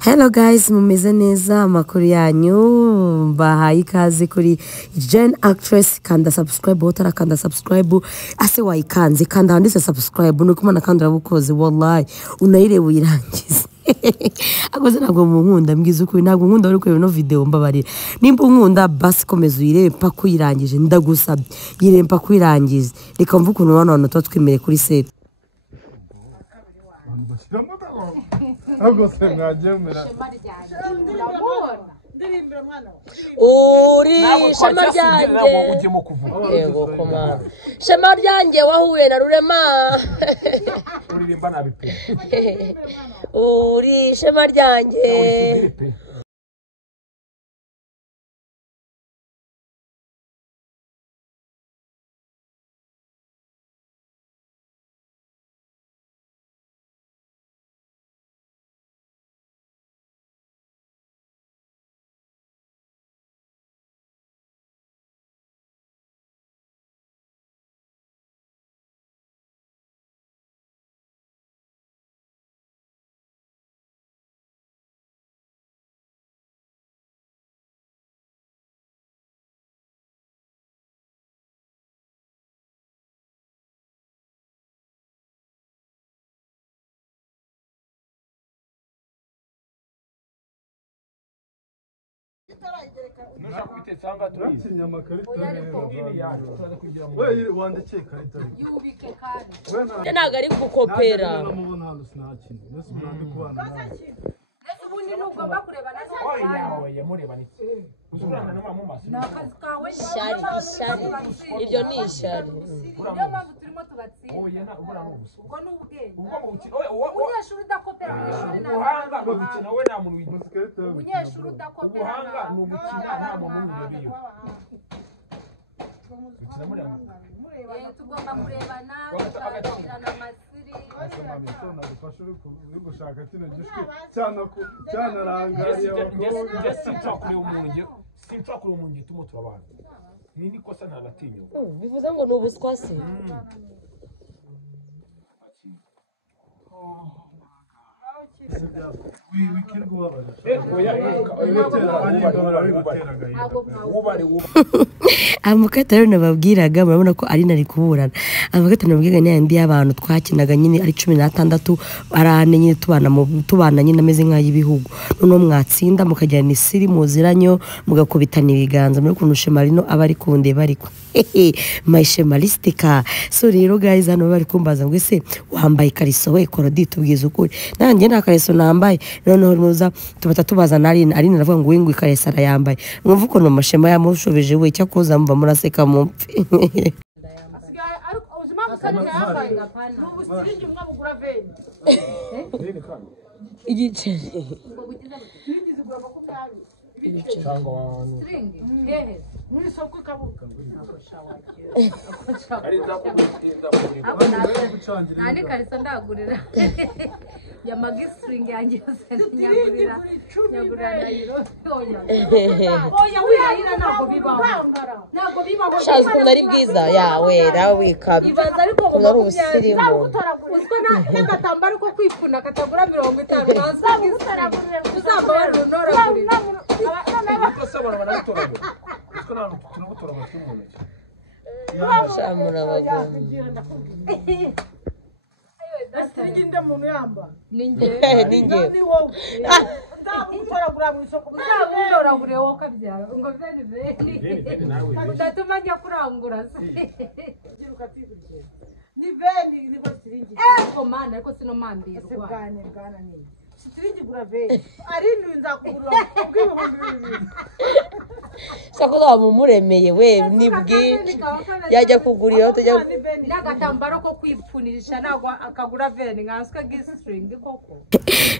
Hello guys, mumeze neza amakuru yanyu bahaye ikaze kuri Gen Actress. Kanda subscribe utara kanda subscribe ase wayikanze kanda handitse subscribe nuko mana kandi urabukoze wallahi unayire wirangize akoze ntabwo munkunda mbwiza ukuri ntabwo nkunda uri kureba no video mbabarira nimba unkunda basi komeza uyirebe paka kuyirangije ndagusabye yirebe paka kuyirangize reka mvuga ukuntu abantu twatwimere kuri set Agose mwajemera uri shema ryanjye yego koma shema ryanjye wahuye na Rurema uririmba nabipe uri shema ryanjye ntabwo ari gukopera shari ibyo ni ishari tugomba kurebana tukagirana amasiri uri gushaka kino gishwi cyanarangariye sinshobora umuntu tumo turabana ni nikosa ntanatinyo bivuze ngo ni ubuswa se amakata rero nababwiraga murabona ko ari nari kuburana amakata nababwiraga ni yandi y'abantu twakinaga nyine ari 16 arane nyine tubana nyine ameze nk'ay'ibihugu noneho mwatsinda mukajyana isiri muziranyo mugakubitana ibiganza muri kuntu Shemarino aba ari kundeba ariko my Shemalistika. So rero guys hano bari kumbaza ngo ese wambaye kariso we Korodi tubwiza ukuri nanjye nta kariso nambaye noneho nuza tubata tubaza nari naravuga ngo wingwe kariso arayambaye mwumva ukuntu Mashema yamushobeje we cyakoza mva muraseka mupfe igice muri soko kabuka nani kariso ndagurira ya magistring yanjye nyagurira oya wihira ntabwo bibaho shazo nari bwiza yawe rawikabi ibaza ariko kunari ubusirimu uziko n'agatambaro ko kwipfuna katagura 50 nazagutaragurira uzaba runora shamura bagomba Asinginde muntu yamba ninge ndagutoragura mu isoko uzabundoragure wo kabyara ngo veni udatuma njya kurangura se ni veni ni basiringi komanda ariko sino mambirwa bwana ni siringi gura veni ari ndakugurira bw'ibihumbi 2,000 sakoza mumuremeye we nibwi yajya kugurira utajya n'agatambaro ko kwipfunisha nagwa akagura veni nkanswe gistring koko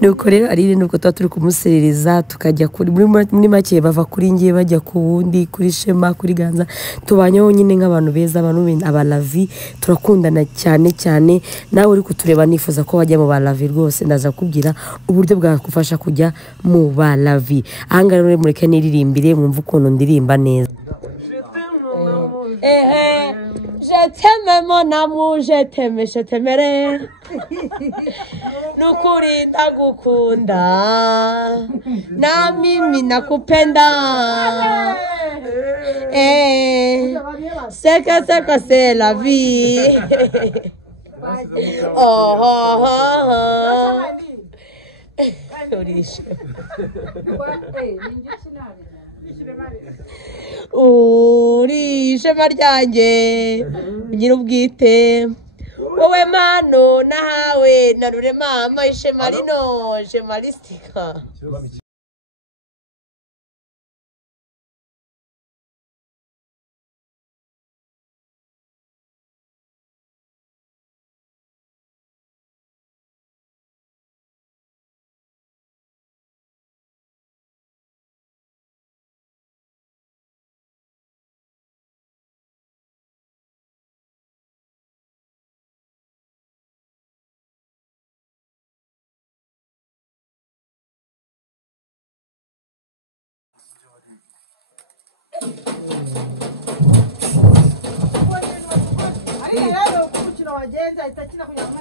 nuko rero ari nuko turi kumuserereza tukajya kuri muri make bava kuri ngiye bajya ku wundi kuri Shema kuri Ganza tubanyeho nyine nk'abantu beza abantu abalavi turakundana cyane nawe uri kutureba nifuza ko wajya mu balavi rwose ndaza kubwira uburyo bwakufasha kujya mu balavi ahanga rero mureke niririmbire mwumva ukuntu ndirimba neza Je t'aime mon amour, je t'aimerai. Nukuri ndagukunda. Na mimi nakupenda. C'est que c'est la vie. Uri ishema ryanjye nyirubwite wowe mano nahawe narure mama ishema rino ishema ristika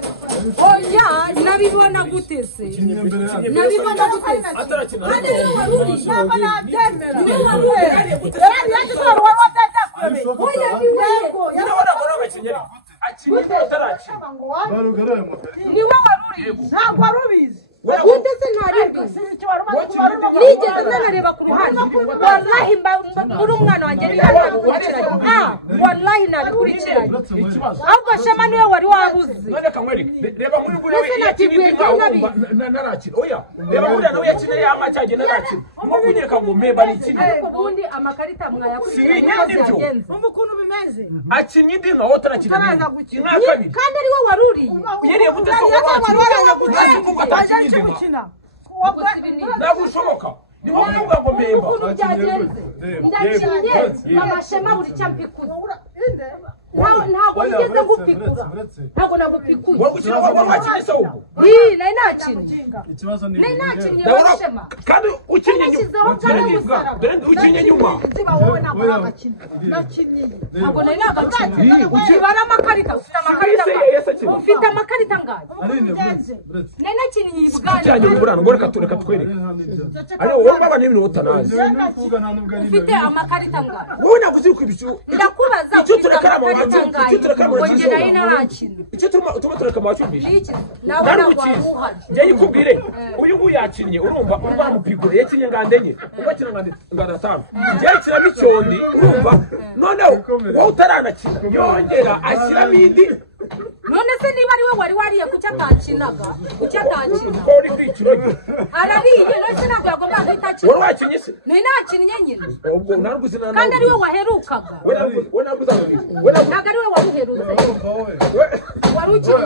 Oya, nabibona gutese. Nabibona gutese. Atarakina. Kandi waruri. Ntabwo nabyemera. Oya, ni wego. Urabona ko abakinnyi akinye atarakina. Ni we waruri. Ntabwo warubizi. Wundese ntarindi nigeze nanareba ku ruhande wallahi muri umwana wanjye ntakurikiranye wallahi nabikurikiranye ahubwo shema niwe wari wabuze none kamwereke reba muri ngure yakinye narakina oya reba muri nawe yakinye yamacyage narakina ngo kunyereka ngo memba ni ikindi ariko ubundi amakarita mwayakurikiranye umukuntu bimeze akinye ndi nka otarakina kandi ari we waruriye yeriye gutesohora akinye gukina ntabwo ushoboka ni wowe uvuga ngo memba ukuntu byagenze ndakinye mama shema buri cyambikuze ntabwo nigeze ngupikura ntabwo nagupikuye wowe ukina waba wakinye se ubwo nari nakinye nari nakinye mama shema kandi ukinye nyuma dore ukinye nyuma wowe ntabwo nagakina nakinye ntabwo nari nagakinye ukibara amakarita ufite amakarita ufite amakarita ngayo nari nakinye ibwani cyane uburano ngo reka twereke ari wowe baba n'iminota nazi ufite amakarita ngayo wowe ntabwo uzi kwibishu ndakubaza icyo turakarama wacu icyo turakarama wacu nari narakina icyo tuma turakama wacu niki nawe narukize njye yikubwire uyu nguyu yakinnye urumva urwana mupigure yakinye ngandenye ugakina ngandatanu njye yakina bicyondi urumva noneho wowe utaranakina yongera ashyiramo indi none se niba ari we wari wariye kuki atakinaga kuki atakina ko uri kwiciro rye arariye none se ntabwo yagombaga guhita akina wowe wakinye se nari nakinnye nyine ubwo ntabwo uzi na kandi ari we waherukaga we ntabwo uzamuye ntabwo ari we waruherutse wari ukinnye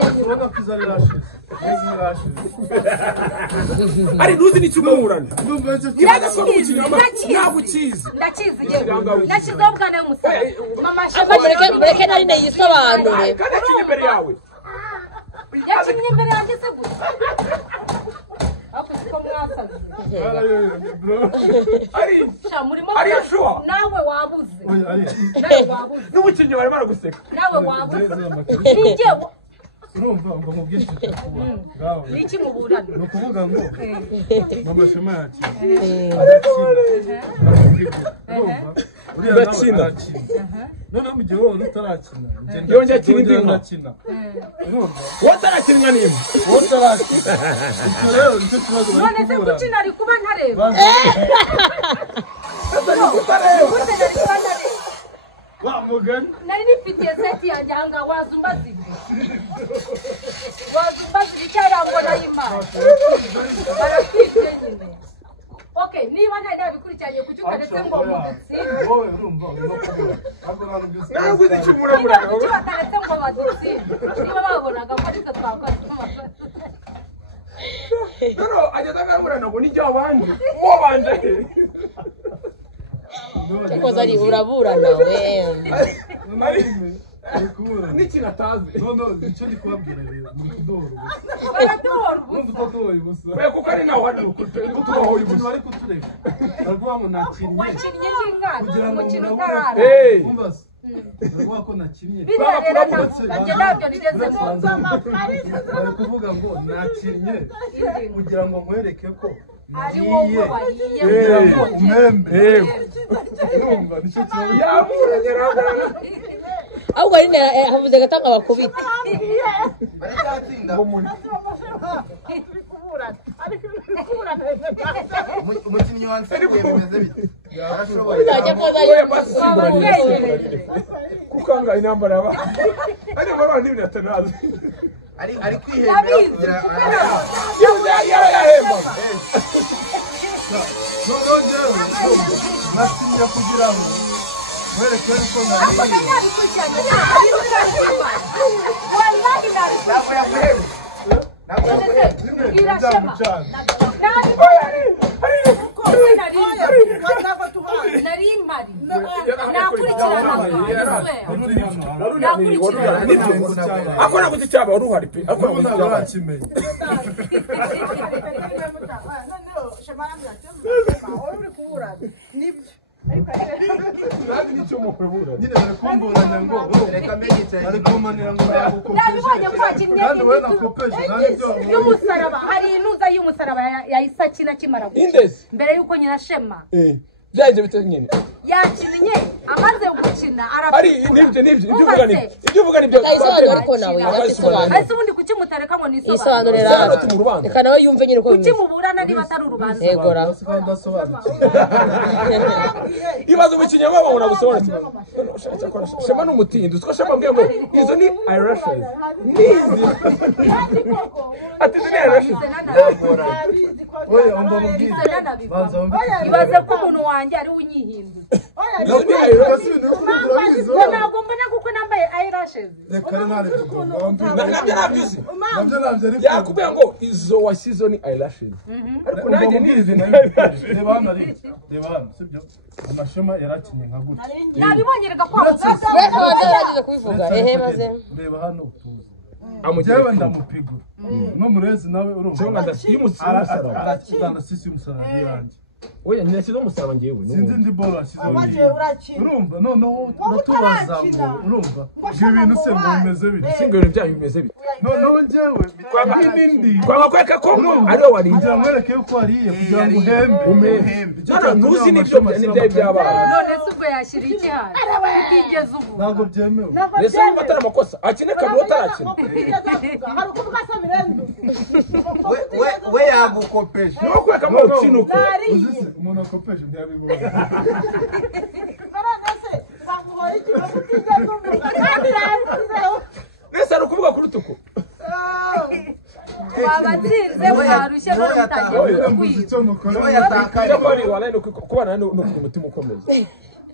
ari ntuzi n'icyo umuburana ndakizi yewe nashyizeho ubwana w'umusore mama shema mureke nari yisobanure kandi akinye imbere yawe yakinnye imbere yanjye se gusa ako mwasaze ari shuwa nawe wabuze nawe wabuze n'umukinnyi barimo baraguseka nawe wabuze nijye urumva ngo mubwinshi ngaho niki muburana no kuvuga ngo mama shema yakiye urakina none mu gihe wowe utarakina yongera akina indi nka wowe utarakina nimba wowe utarakina icyo rero nicyo kibazo none se gukina ari kuba ntareba wa mugani nari nifitiye seti yanjye ahangaha wazumbaza ibi wazumbaza ibi cyangwa ngo nayimana baratwite nyine okay niba ntari nabikurikiranye kuki utaretse ngo mudutsinde wowe urumva ntabwo uzi icyo umuramura kuki bataretse ngo badutsinde niba babonaga ko ariko twakoze noneho ageze akamurana ngo nijya abandi mubanje cyakoze ari uraburana we n'ikintu atazi none icyo ndi kubabwira rero ni ukudohora ubusa baraduhora urumva utadohoye ubusa we kuko ari nawe wari kutubaho uyu umuntu munsi bari kutureka baravuga ngo nakinnye wakinnye n'ingana kugira ngo umukino murabura utarara umva se wako nakinnye biriya rero nanjye ntabyo nigeze bari kuvuga ngo nakinnye kugira ngo nkwereke ko ari wowe wariye umwembe urumva nicyo kibazo ahubwo ari havuze gatanga bakubita umukinnyi wansigaye bimeze bite kukanga intambara yaba ari mabana n'ibintu atanazi ari kwihembera kugira yarahemba nongewe nakinnye kugira ngo nkwereke ko ntabwo yaguhembye akora kuti cyaba uruhari pe akora kuti cyaba kimenye nyine bari kumburanya ngo reka mbegitse bari kumanira ngo nabibonye ko wakinnye kandi wowe nakopeshe y'umusaraba hari inuza y'umusaraba yahise akina akimara indesi mbere y'uko nyina shema byaje bite nyine yakinnye amaze gukina ari nibyo ibyo uvuga nibyo isobanura ariko nawe yabisobanura ese ubundi kuki mutareka ngo nisobanure isobanurira hano mu rubanza reka nawe yumve nyine uko kuki bimeze muburana niba atari urubanza yegora ibaze umukinnyi wabo ngo nagusobanutse shema n'umutindi siko shema mbwiye ngo izo ni eyelashes nizi ati ni eyelashes oya umva mubwize banza umve ibaze ko umuntu wanjye ari unyihinduye ntabwo mbona kuko nambaye eyelashes yakubwira ngo izo washyizo ni eyelashes ariko nanjye nizi reba hano sibyo amashema yarakinnye nka gutya nabibonye reka kwa musaza wagerageza kubivuga maze reba hano utuze njyewe ndamupigura n'umurezi nawe urumva arakigana sisi y'umusaraba yanjye oya ntiyashyizeho umusaraba ngewe sinzi ndi bolo ashyizeho urumva noneho uratubaza ngo urumva ibyo bintu se ngo bimeze bite singo ibintu byanyu bimeze bite noneho njyewe n'indi twakwereka ko ariwe wariye kugira ngo mwereke yuko wariye kugira ngo uhembe ntuzi n'ibyo by'abana none se ubwo yashyira iki hano utigeze ubu ntabwo byemewe mbese niba atari amakosa akine kabiri utarakina hari ukuvuga se birenze we yagukopesha niba kwereka ko ukina uko umuntu akopesha ntiyabibona mbese ari ukuvuga kuri tuku wabatsinze mwarushye bamutangiye mbuze icyo mukora kubana no kugira umutima ukomeza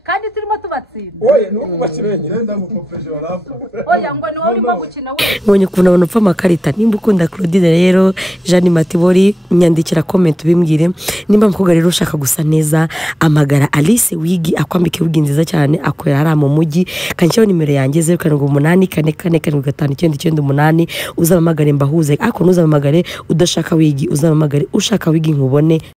kandi turimo tubatsinda oya nuko bakimenye ngenda gukopesha barapfa oya ngo niwe urimo gukina we mbonye ukuntu abantu upfa amakarita nimba ukunda Claudine rero Jeanne Matibori nyandikira comment ubimbwire nimba mukobwa rero ushaka gusa neza amagara Alice Wigi akwambike wigi nziza cyane akorera ari mu mujyi kanshyeho nimero yanjye 0784445998 uzamamagare mbahuze ako ntuzamamagare udashaka wigi uzamamagare ushaka wigi nkubone